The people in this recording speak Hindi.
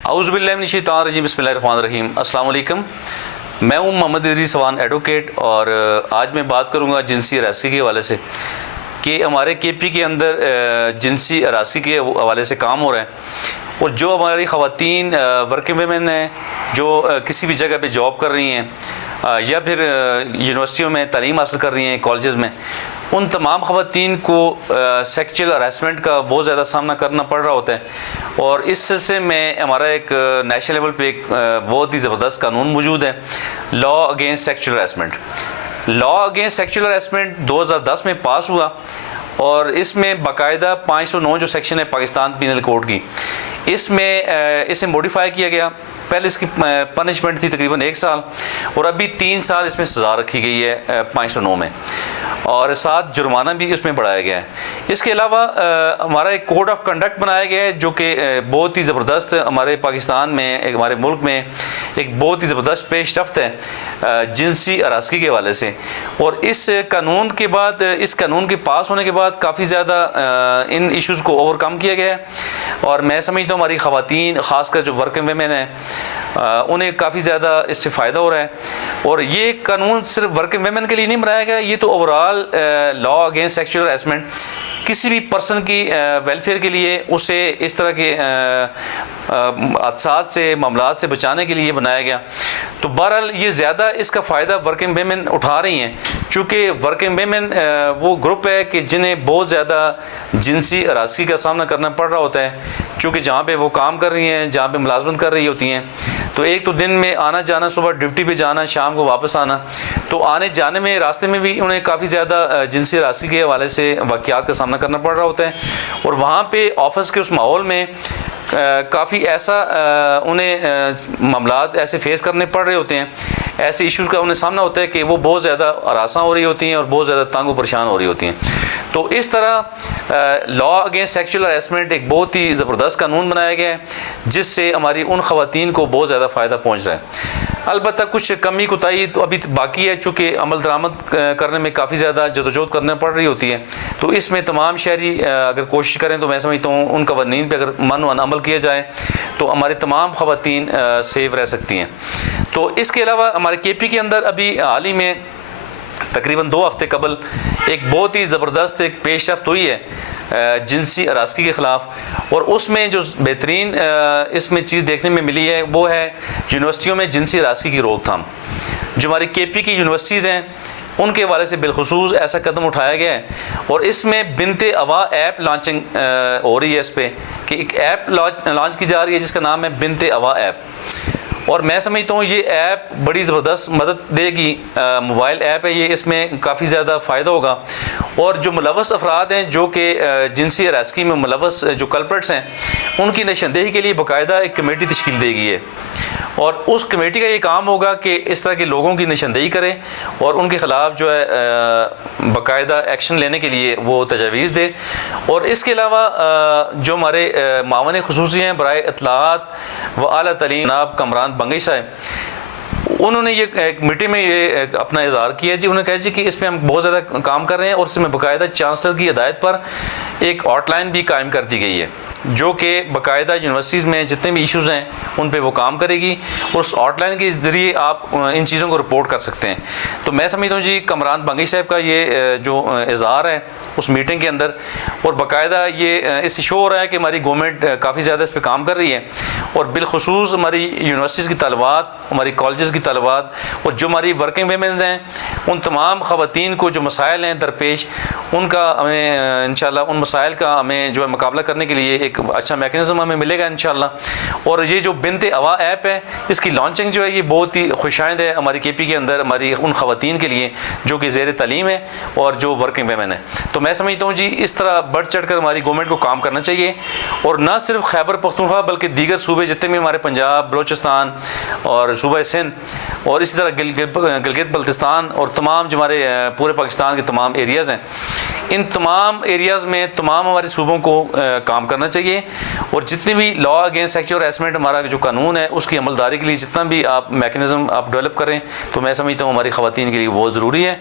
औज़ुबिल्लाहि बिस्मिल्लाहिर्रहमानिर्रहीम। अस्सलाम वालेकुम। मैं हूँ मोहम्मद इदरीस अवान एडवोकेट और आज मैं बात करूँगा जिनसी हरासी के हवाले से कि हमारे केपी के अंदर जिनसी हरासी के हवाले से काम हो रहा है और जो हमारी ख़वातीन वर्किंग वेमेन हैं जो किसी भी जगह पे जॉब कर रही हैं या फिर यूनिवर्सिटियों में तालीम हासिल कर रही हैं, कॉलेजेस में, उन तमाम ख़वातीन को सेक्सुअल हरासमेंट का बहुत ज़्यादा सामना करना पड़ रहा होता है। और इस सिलसिले में हमारा एक नेशनल लेवल पे एक बहुत ही ज़बरदस्त कानून मौजूद है, law against sexual harassment. Law against sexual harassment 2010 में पास हुआ और इसमें बाकायदा 509 जो सेक्शन है पाकिस्तान पीनल कोड की, इसमें इसे मॉडिफाई किया गया। पहले इसकी पनिशमेंट थी तकरीबन 1 साल और अभी 3 साल इसमें सज़ा रखी गई है 509 में, और साथ जुर्माना भी इसमें बढ़ाया गया है। इसके अलावा हमारा एक कोड ऑफ कंडक्ट बनाया गया है जो कि बहुत ही ज़बरदस्त हमारे पाकिस्तान में, एक हमारे मुल्क में एक बहुत ही ज़बरदस्त पेशरफ्त है जिनसी हरासगी के हवाले से। और इस कानून के बाद, इस कानून के पास होने के बाद काफ़ी ज़्यादा इन इश्यूज़ को ओवरकम किया गया है और मैं समझता हूँ हमारी ख़वातीन, ख़ासकर जो वर्किंग वेमेन हैं, उन्हें काफ़ी ज़्यादा इससे फ़ायदा हो रहा है। और ये कानून सिर्फ वर्किंग वेमेन के लिए नहीं बनाया गया, ये तो overall law against sexual harassment किसी भी पर्सन की वेलफेयर के लिए, उसे इस तरह के हादसात से, मामलात से बचाने के लिए बनाया गया। तो बहरहाल ये ज़्यादा इसका फ़ायदा वर्किंग वेमेन उठा रही हैं, चूँकि वर्किंग वेमेन वो ग्रुप है कि जिन्हें बहुत ज़्यादा जिनसी हरासगी का सामना करना पड़ रहा होता है, चूँकि जहाँ पे वो काम कर रही हैं, जहाँ पे मुलाजमत कर रही होती हैं, तो एक तो दिन में आना जाना, सुबह ड्यूटी पे जाना, शाम को वापस आना, तो आने जाने में रास्ते में भी उन्हें काफ़ी ज़्यादा जिनसी हरासगी के हवाले से वाक़यात का सामना करना पड़ रहा होता है। और वहाँ पे ऑफिस के उस माहौल में काफ़ी ऐसा उन्हें मामलात ऐसे फेस करने पड़ रहे होते हैं, ऐसे इश्यूज़ का उन्हें सामना होता है कि वो बहुत ज़्यादा हरासा हो रही होती हैं और बहुत ज़्यादा तंग व परेशान हो रही होती हैं। तो इस तरह लॉ अगेंस्ट सेक्सुअल हरासमेंट एक बहुत ही ज़बरदस्त कानून बनाया गया है जिससे हमारी उन ख़वातीन को बहुत ज़्यादा फ़ायदा पहुँच रहा है। अलबत्ता कुछ कमी कोताही तो अभी बाकी है, चूँकि अमल दरामद करने में काफ़ी ज़्यादा जदोजहद करने पड़ रही होती है। तो इसमें तमाम शहरी अगर कोशिश करें तो मैं समझता हूँ उन कवानीन पे अगर मन वन अमल किया जाए तो हमारी तमाम ख़वातीन सेफ रह सकती हैं। तो इसके अलावा हमारे केपी के अंदर अभी हाल ही में तकरीबन 2 हफ्ते कबल एक बहुत ही ज़बरदस्त एक पेशरफ्त हुई है जिनसी हरासगी के ख़िलाफ़, और उसमें जो बेहतरीन इसमें चीज़ देखने में मिली है वो है यूनिवर्सिटियों में जिनसी हरासगी की रोकथाम। जो हमारी केपी की यूनिवर्सिटीज़ हैं उनके हवाले से बिलखुसूस ऐसा कदम उठाया गया है और इसमें बिनते अवा ऐप लॉन्चिंग हो रही है। इस पर कि एक ऐप लॉन्च की जा रही है जिसका नाम है बिनते अवा ऐप, और मैं समझता हूँ ये ऐप बड़ी ज़बरदस्त मदद देगी। मोबाइल ऐप है ये, इसमें काफ़ी ज़्यादा फ़ायदा होगा। और जो मुलव्वस अफराद हैं जो कि जिनसी हरासगी में मुलव्वस जो कल्प्रिट्स हैं, उनकी निशानदेही के लिए बाकायदा एक कमेटी तश्कील दी गई है और उस कमेटी का ये काम होगा कि इस तरह के लोगों की निशानदेही करें और उनके ख़िलाफ़ जो है बाकायदा एक्शन लेने के लिए वो तजावीज़ दे। और इसके अलावा जो हमारे मावन ख़ुसूसी हैं बराए इत्तलाआत व आला तालीम जनाब कमरान बंगई साहब, उन्होंने ये एक मीटिंग में ये अपना इज़हार किया जी। उन्होंने कहा जी कि इस पर हम बहुत ज़्यादा काम कर रहे हैं और इसमें बाकायदा चांसलर की हिदायत पर एक हॉटलाइन भी कायम कर दी गई है जो कि बाकायदा यूनिवर्सिटीज़ में जितने भी इश्यूज़ हैं उन पे वो काम करेगी और उस हॉटलाइन के ज़रिए आप इन चीज़ों को रिपोर्ट कर सकते हैं। तो मैं समझता हूँ जी कमरान बंगई साहब का ये जो इज़हार है उस मीटिंग के अंदर, और बाकायदा ये इससे शो हो रहा है कि हमारी गवर्नमेंट काफ़ी ज़्यादा इस पर काम कर रही है और बिलखुसूस हमारी यूनिवर्सिटीज़ की तलबात, हमारी कॉलेज़ की तलबात और जो हमारी वर्किंग वेमेन हैं, उन तमाम ख़वातीन को जो मसाइल हैं दरपेश, उनका हमें इंशाल्लाह उन मसाइल का हमें जो है मुकाबला करने के लिए एक अच्छा मैकेनिज़्म हमें मिलेगा इंशाल्लाह। और ये जो बिनते अवा ऐप है इसकी लॉन्चिंग जो है ये बहुत ही खुशाइंद है हमारी केपी के अंदर, हमारी उन ख़वातीन के लिए जो कि ज़ेर तालीम है और जो वर्किंग वेमेन है। तो मैं समझता हूँ जी इस तरह बढ़ चढ़ कर हमारी गवर्नमेंट को काम करना चाहिए और न सिर्फ खैबर पख्तूनख्वा बल्कि दीगर सूबे जितने भी हमारे पंजाब, बलोचिस्तान और सूबा सिंध और इसी तरह गिलगित बल्तिस्तान और तमाम जो हमारे पूरे पाकिस्तान के तमाम एरियाज़ हैं, इन तमाम एरियाज़ में तमाम हमारे सूबों को काम करना चाहिए। और जितनी भी लॉ अगेंस्ट सेक्सुअल हरासमेंट हमारा जो कानून है उसकी अमलदारी के लिए जितना भी आप मैकेनिज़्म आप डेवलप करें, तो मैं समझता हूँ हमारी ख़वातीन के लिए बहुत ज़रूरी है।